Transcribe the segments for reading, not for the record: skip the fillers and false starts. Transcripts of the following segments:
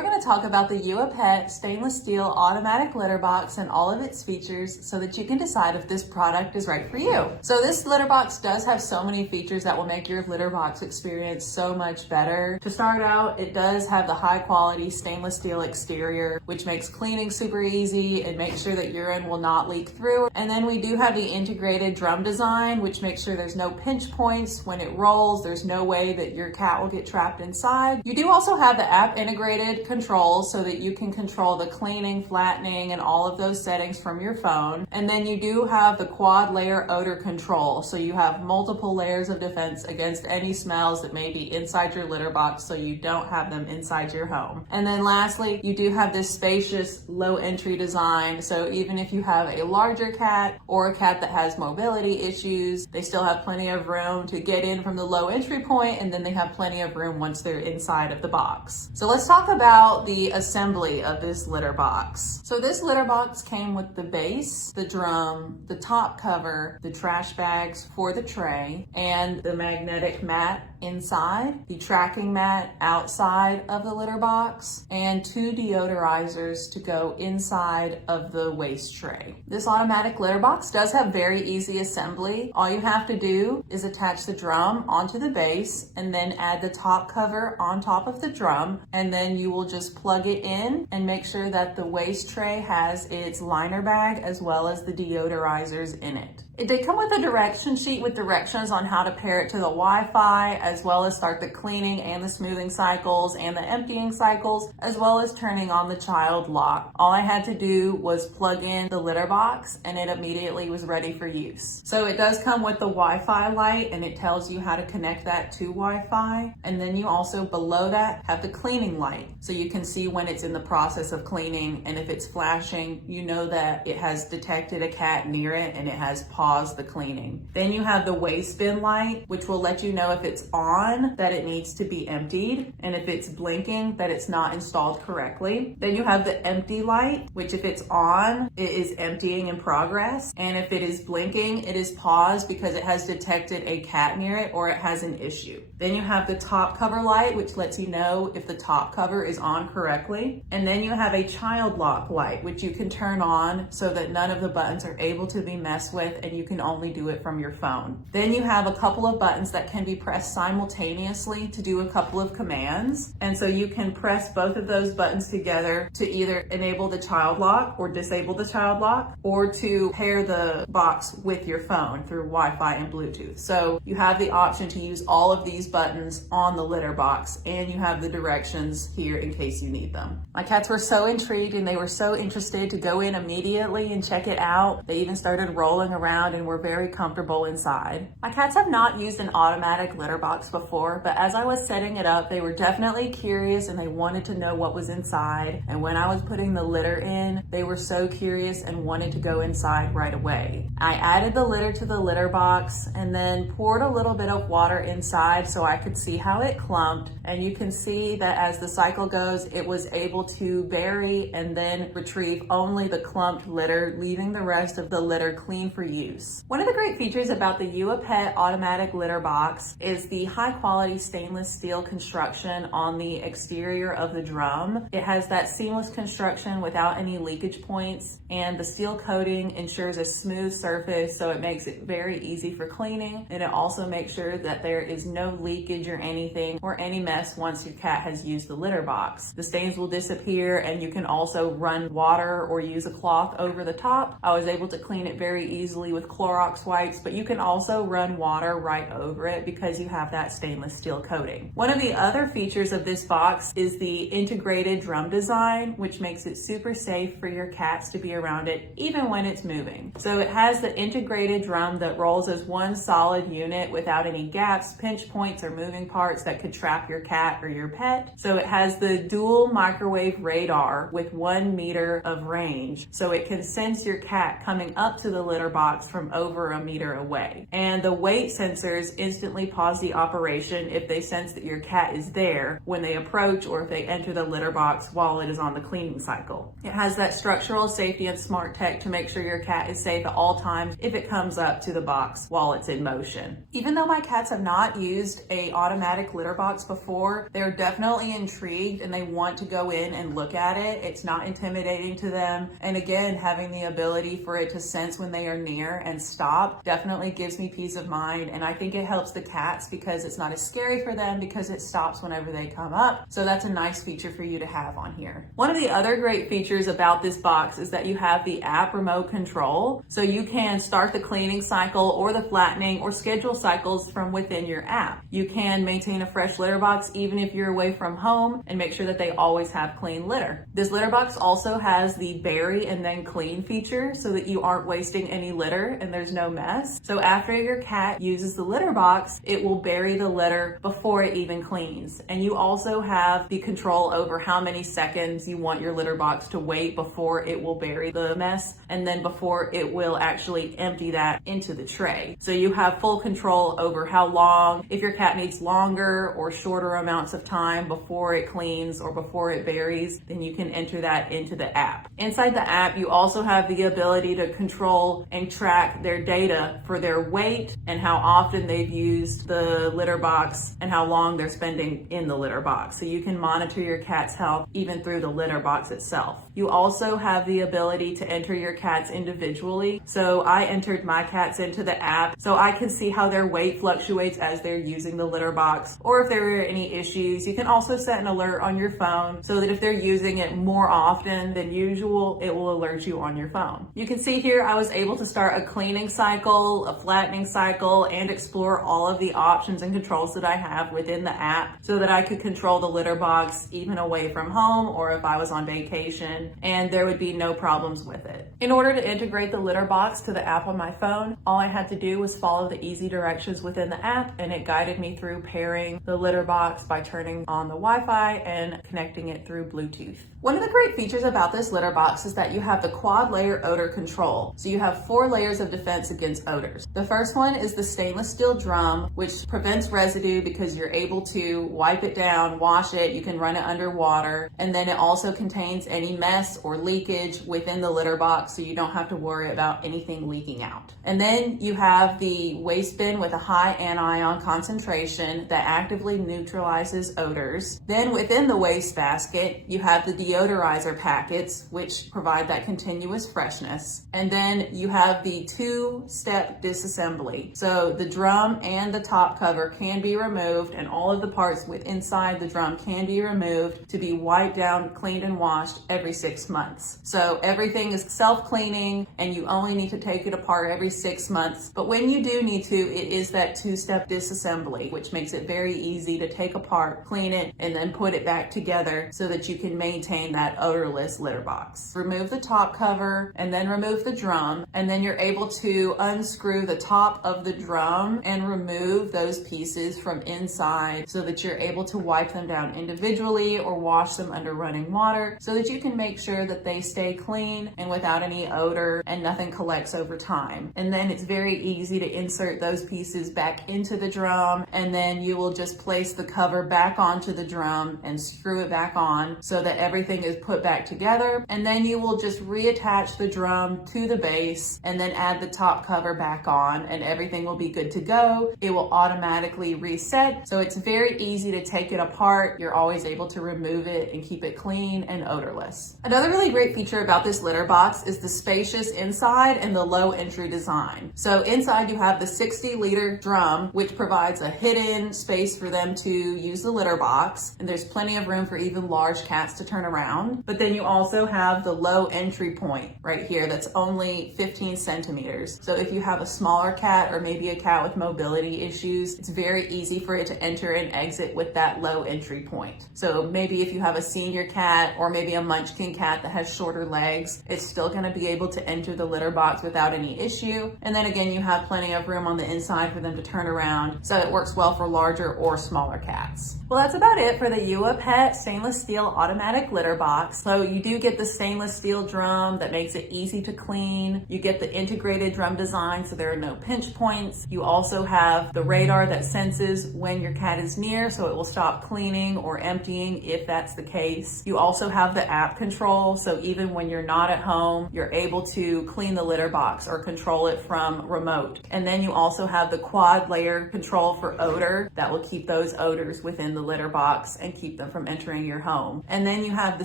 we're going to talk about the uahpet stainless steel automatic litter box and all of its features so that you can decide if this product is right for you. So this litter box does have so many features that will make your litter box experience so much better. To start out, it does have the high quality stainless steel exterior, which makes cleaning super easy and makes sure that urine will not leak through. And then we do have the integrated drum design, which makes sure there's no pinch points when it rolls. There's no way that your cat will get trapped inside. You do also have the app integrated controls so that you can control the cleaning, flattening, and all of those settings from your phone. And then you do have the quad layer odor control. So you have multiple layers of defense against any smells that may be inside your litter box so you don't have them inside your home. And then lastly, you do have this spacious low entry design. So even if you have a larger cat or a cat that has mobility issues, they still have plenty of room to get in from the low entry point, and then they have plenty of room once they're inside of the box. So let's talk about the assembly of this litter box. So this litter box came with the base, the drum, the top cover, the trash bags for the tray, and the magnetic mat inside, the tracking mat outside of the litter box, and 2 deodorizers to go inside of the waste tray. This automatic litter box does have very easy assembly. All you have to do is attach the drum onto the base and then add the top cover on top of the drum, and then you will just plug it in and make sure that the waste tray has its liner bag as well as the deodorizers in it. It did come with a direction sheet with directions on how to pair it to the Wi-Fi, as well as start the cleaning and the smoothing cycles and the emptying cycles, as well as turning on the child lock. All I had to do was plug in the litter box and it immediately was ready for use. So it does come with the Wi-Fi light and it tells you how to connect that to Wi-Fi. And then you also below that have the cleaning light. So you can see when it's in the process of cleaning, and if it's flashing, you know that it has detected a cat near it and it has paused the cleaning. Then you have the waste bin light, which will let you know if it's on, that it needs to be emptied, and if it's blinking, that it's not installed correctly. Then you have the empty light, which if it's on, it is emptying in progress, and if it is blinking, it is paused because it has detected a cat near it or it has an issue. Then you have the top cover light, which lets you know if the top cover is on correctly. And then you have a child lock light, which you can turn on so that none of the buttons are able to be messed with and you can only do it from your phone. Then you have a couple of buttons that can be pressed simultaneously to do a couple of commands. And so you can press both of those buttons together to either enable the child lock or disable the child lock, or to pair the box with your phone through Wi-Fi and Bluetooth. So you have the option to use all of these buttons on the litter box, and you have the directions here in case you need them. My cats were so intrigued and they were so interested to go in immediately and check it out. They even started rolling around and were very comfortable inside. My cats have not used an automatic litter box before, but as I was setting it up, they were definitely curious and they wanted to know what was inside. And when I was putting the litter in, they were so curious and wanted to go inside right away. I added the litter to the litter box and then poured a little bit of water inside so I could see how it clumped. And you can see that as the cycle goes, it was able to bury and then retrieve only the clumped litter, leaving the rest of the litter clean for use. One of the great features about the uahpet automatic litter box is the high quality stainless steel construction on the exterior of the drum. It has that seamless construction without any leakage points, and the steel coating ensures a smooth surface, so it makes it very easy for cleaning, and it also makes sure that there is no leakage or anything or any mess once your cat has used the litter box. The stains will disappear, and you can also run water or use a cloth over the top. I was able to clean it very easily with Clorox wipes, but you can also run water right over it because you have that stainless steel coating. One of the other features of this box is the integrated drum design, which makes it super safe for your cats to be around it even when it's moving. So it has the integrated drum that rolls as one solid unit without any gaps, pinch points, or moving parts that could trap your cat or your pet. So it has the dual microwave radar with 1 meter of range, so it can sense your cat coming up to the litter box from over 1 meter away. And the weight sensors instantly pause the operation if they sense that your cat is there when they approach or if they enter the litter box while it is on the cleaning cycle. It has that structural safety and smart tech to make sure your cat is safe at all times if it comes up to the box while it's in motion. Even though my cats have not used a automatic litter box before, they're definitely intrigued and they want to go in and look at it. It's not intimidating to them. And again, having the ability for it to sense when they are near and stop definitely gives me peace of mind. And I think it helps the cats because it's not as scary for them because it stops whenever they come up. So that's a nice feature for you to have on here. One of the other great features about this box is that you have the app remote control. So you can start the cleaning cycle or the flattening or schedule cycles from within your app. You can maintain a fresh litter box even if you're away from home and make sure that they always have clean litter. This litter box also has the bury and then clean feature so that you aren't wasting any litter and there's no mess. So after your cat uses the litter box, it will bury the litter before it even cleans. And you also have the control over how many seconds you want your litter box to wait before it will bury the mess and then before it will actually empty that into the tray. So you have full control over how long, if your cat needs longer or shorter amounts of time before it cleans or before it buries, then you can enter that into the app. Inside the app, you also have the ability to control and track their data for their weight and how often they've used the litter box and how long they're spending in the litter box. So you can monitor your cat's health even through the litter box itself. You also have the ability to enter your cats individually. So I entered my cats into the app so I can see how their weight fluctuates as they're using the litter box, or if there are any issues. You can also set an alert on your phone so that if they're using it more often than usual, it will alert you on your phone. You can see here I was able to start a cleaning cycle, a flattening cycle, and explore all of the options and controls that I have within the app so that I could control the litter box even away from home or if I was on vacation, and there would be no problems with it. In order to integrate the litter box to the app on my phone, all I had to do was follow the easy directions within the app, and it guided me through pairing the litter box by turning on the Wi-Fi and connecting it through Bluetooth. One of the great features about this litter box is that you have the quad layer odor control. So you have 4 layers of defense against odors. The first one is the stainless steel drum, which prevents residue because you're able to wipe it down, wash it, you can run it under water, and then it also contains any mess or leakage within the litter box so you don't have to worry about anything leaking out. And then you have the waste bin with a high anion concentration that actively neutralizes odors. Then within the waste basket, you have the deodorizer packets, which provide that continuous freshness. And then you have the 2-step disassembly. So the drum and the top cover can be removed, and all of the parts inside the drum can be removed to be wiped down, cleaned, and washed every 6 months. So everything is self-cleaning, and you only need to take it apart every 6 months. But when you do need to, it is that 2-step disassembly, which makes it very easy to take apart, clean it, and then put it back together so that you can maintain that odorless litter box. Remove the top cover and then remove the drum, and then you're able to unscrew the top of the drum and remove those pieces from inside so that you're able to wipe them down individually or wash them under running water so that you can make sure that they stay clean and without any odor and nothing collects over time. And then it's very easy to insert those pieces back into the drum, and then you will just place the cover back onto the drum and screw it back on so that everything is put back together. And then you will just reattach the drum to the base and then add the top cover back on, and everything will be good to go. It will automatically reset, so it's very easy to take it apart. You're always able to remove it and keep it clean and odorless. Another really great feature about this litter box is the spacious inside and the low entry design. So inside you have the 60-liter drum, which provides a hidden space for them to use the litter box, and there's plenty of room for even large cats to turn around. But then you also have the low entry point right here that's only 15 centimeters. So if you have a smaller cat or maybe a cat with mobility issues, it's very easy for it to enter and exit with that low entry point. So maybe if you have a senior cat or maybe a munchkin cat that has shorter legs, it's still going to be able to enter the litter box without any issue. And then again, you have plenty of room on the inside for them to turn around, so it works well for larger or smaller cats. Well, that's about it for the uahpet stainless steel automatic litter box. So you do get the stainless steel drum that makes it easy to clean. You get the integrated integrated drum design, so there are no pinch points. You also have the radar that senses when your cat is near, so it will stop cleaning or emptying if that's the case. You also have the app control, so even when you're not at home, you're able to clean the litter box or control it from remote. And then you also have the quad layer control for odor that will keep those odors within the litter box and keep them from entering your home. And then you have the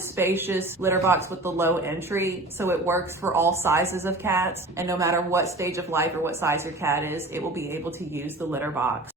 spacious litter box with the low entry, so it works for all sizes of cats, and no matter what stage of life or what size your cat is, it will be able to use the litter box.